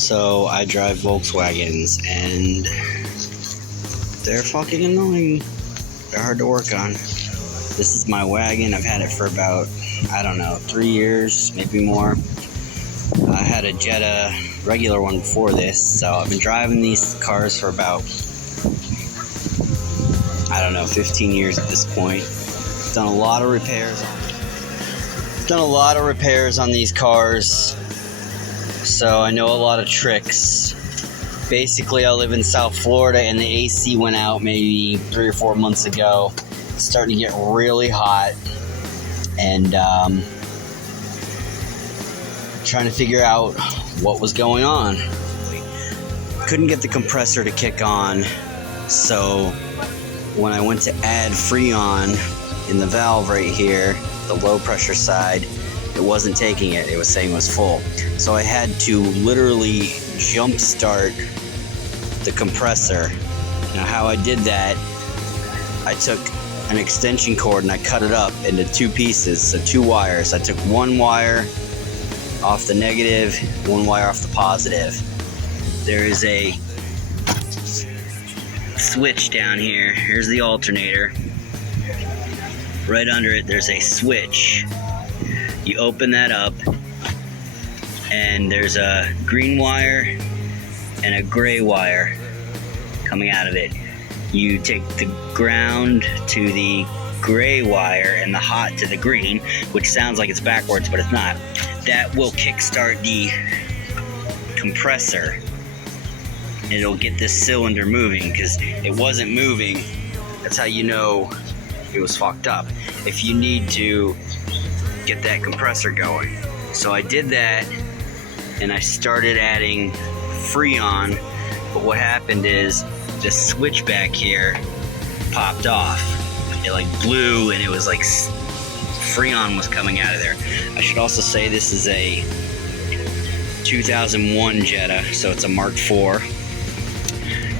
So I drive Volkswagens and they're fucking annoying. They're hard to work on. This is my wagon. I've had it for about, I don't know, 3 years, maybe more. I had a Jetta regular one before this, so I've been driving these cars for about, I don't know, 15 years at this point. Done a lot of repairs on these cars, so I know a lot of tricks. Basically, I live in South Florida and the AC went out maybe 3 or 4 months ago. It's starting to get really hot, and trying to figure out what was going on. Couldn't get the compressor to kick on, so when I went to add Freon in the valve right here, the low pressure side, it wasn't taking it. It was saying it was full. So I had to literally jump start the compressor. Now how I did that, I took an extension cord and I cut it up into 2 pieces, so 2 wires. I took 1 wire off the negative, 1 wire off the positive. There is a switch down here. Here's the alternator. Right under it, there's a switch. You open that up, and there's a green wire and a gray wire coming out of it. You take the ground to the gray wire and the hot to the green, which sounds like it's backwards, but it's not. That will kickstart the compressor. It'll get this cylinder moving, because it wasn't moving. That's how you know it was fucked up, if you need to get that compressor going. So I did that, and I started adding Freon, but what happened is the switch back here popped off. It like blew, and it was like Freon was coming out of there. I should also say this is a 2001 Jetta, so it's a Mark IV.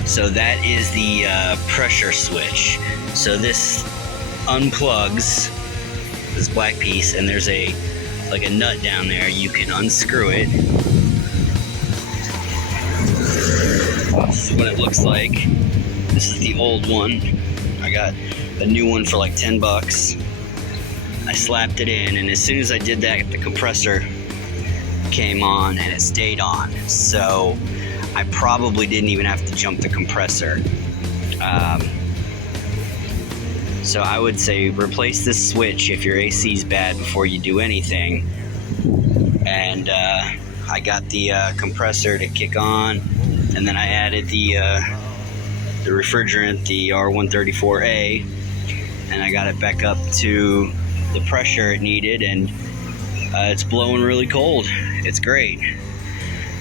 So that is the pressure switch. So this unplugs this black piece, and there's a nut down there. You can unscrew it. This is what it looks like. This is the old one. I got a new one for like 10 bucks. I slapped it in, and as soon as I did that, the compressor came on and it stayed on. So I probably didn't even have to jump the compressor. So I would say replace this switch if your AC is bad before you do anything. And I got the compressor to kick on, and then I added the refrigerant, the R134A, and I got it back up to the pressure it needed, and it's blowing really cold. It's great.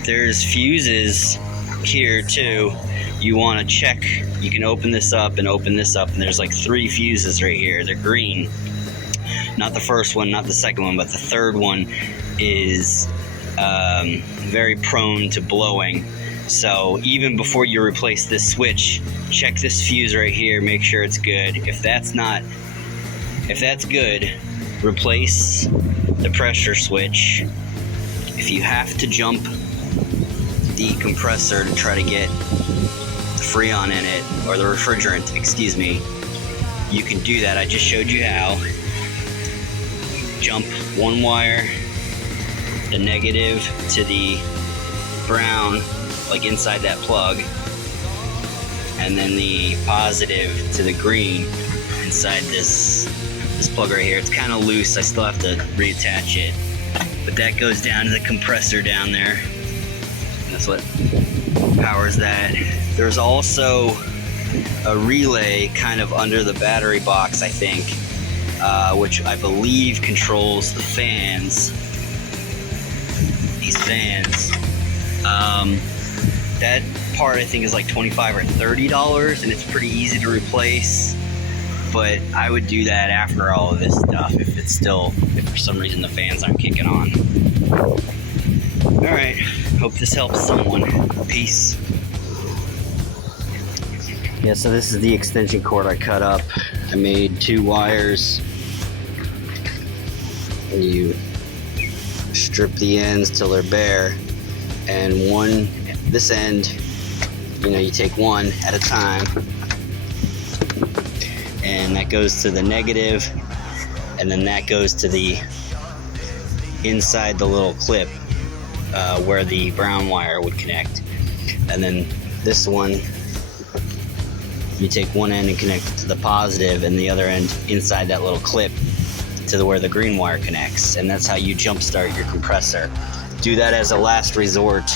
There's fuses here too. You want to check. You can open this up and open this up, and there's like 3 fuses right here. They're green. Not the first one, not the second one, but the third one is very prone to blowing. So even before you replace this switch, check this fuse right here, make sure it's good. If that's good, replace the pressure switch. If you have to jump the compressor to try to get the Freon in it, or the refrigerant, excuse me, you can do that. I just showed you how. Jump 1 wire, the negative to the brown, like inside that plug, and then the positive to the green inside this plug right here. It's kind of loose. I still have to reattach it, but that goes down to the compressor down there. That's what powers that. There's also a relay kind of under the battery box, I think, which I believe controls the fans. These fans. That part I think is like $25 or $30, and it's pretty easy to replace. But I would do that after all of this stuff if for some reason the fans aren't kicking on. Alright, hope this helps someone. Peace. Yeah, so this is the extension cord I cut up. I made 2 wires. And you strip the ends till they're bare. and this end, you take one at a time, and that goes to the negative, and then that goes to the inside the little clip where the brown wire would connect. And then this one, you take one end and connect it to the positive, and the other end inside that little clip to where the green wire connects. And that's how you jump start your compressor. Do that as a last resort.